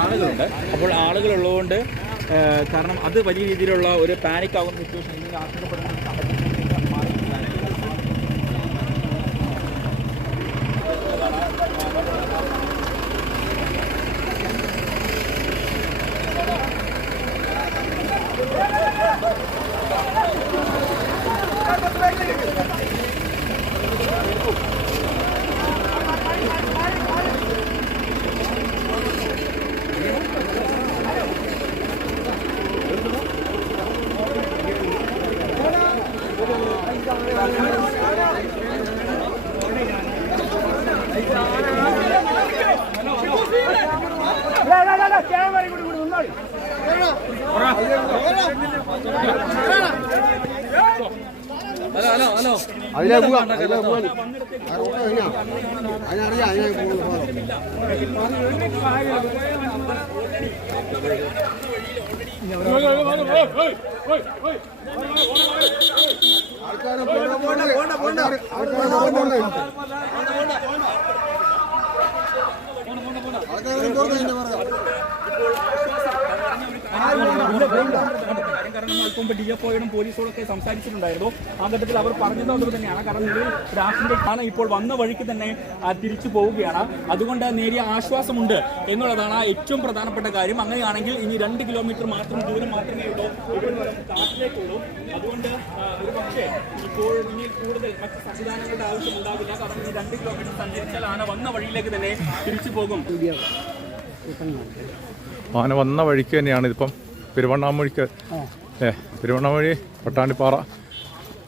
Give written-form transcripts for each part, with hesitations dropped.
ആളുകളുണ്ട്. അപ്പോൾ ആളുകളുള്ളതുകൊണ്ട് കാരണം അത് വലിയ രീതിയിലുള്ള ഒരു പാനിക് ആകുന്ന സിറ്റുവേഷൻ അല്ലെങ്കിൽ ആശങ്കപ്പെടുന്ന അതിലേ പോകാം അതിലേ പോകാൻ അതിനറിയാം അതിനെ അല്പം DFOയോടും പോലീസോടൊക്കെ സംസാരിച്ചിട്ടുണ്ടായിരുന്നു. ആ ഘട്ടത്തിൽ അവർ പറഞ്ഞതുകൊണ്ട് തന്നെയാണ്. കാരണം നിലവിൽ രാഷ്ട്രീയമാണ് ഇപ്പോൾ വന്ന വഴിക്ക് തന്നെ തിരിച്ചു പോവുകയാണ്. അതുകൊണ്ട് നേരിയ ആശ്വാസമുണ്ട് എന്നുള്ളതാണ് ഏറ്റവും പ്രധാനപ്പെട്ട കാര്യം. അങ്ങനെയാണെങ്കിൽ ഇനി 2 കിലോമീറ്റർ മാത്രം ദൂരം മാത്രമേ ഉള്ളൂ കാട്ടിലേക്കുള്ളൂ. അതുകൊണ്ട് ഒരു പക്ഷേ ഇപ്പോൾ ഇനി കൂടുതൽ മറ്റ് സംവിധാനങ്ങളുടെ ആവശ്യം ഉണ്ടാവില്ല. കാരണം ഈ 2 കിലോമീറ്റർ സഞ്ചരിച്ചാൽ ആന വന്ന വഴിയിലേക്ക് തന്നെ തിരിച്ചു പോകും. ആന വന്ന വഴിക്ക് തന്നെയാണ് ഇതിപ്പം പെരുവണ്ണാമൊഴിക്ക് പെരുവണ്ണാമൊഴി പട്ടാണിപ്പാറ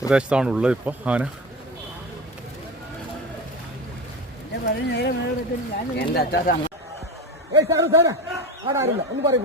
പ്രദേശത്താണ് ഉള്ളത് ഇപ്പോൾ ആന. ഒന്ന് പറയും